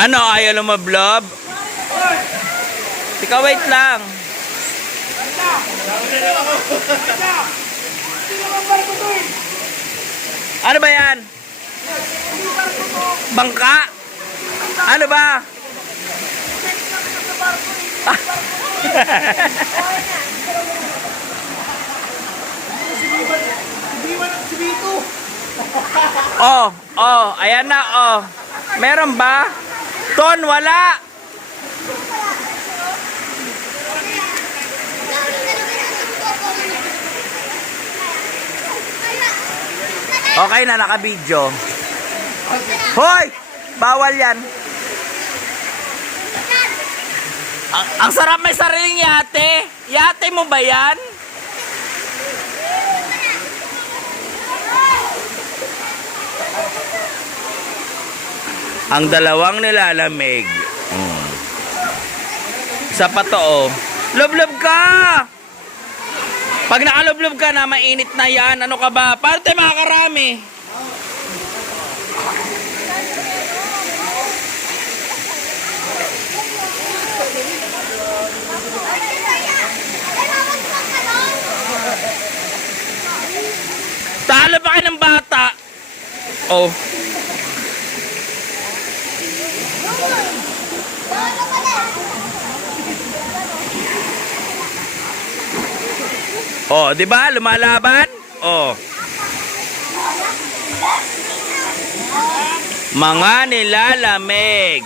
Ano, ayaw lumablob? Tika, wait lang. Ano ba yan? Bangka? Ano ba? Ayan na, Meron ba? Ton, wala. Okay na, naka-video. Hoy! Bawal yan. Ang sarap, may sariling yate. Yate mo ba yan? Ang dalawang nilalamig. Isa pa to, Lublob ka! Pag nakalublob ka na, mainit na yan. Ano ka ba? Paano tayo makakarami? Talo pa kayo ng bata. Di ba? Lumalaban? Mga nilalamig.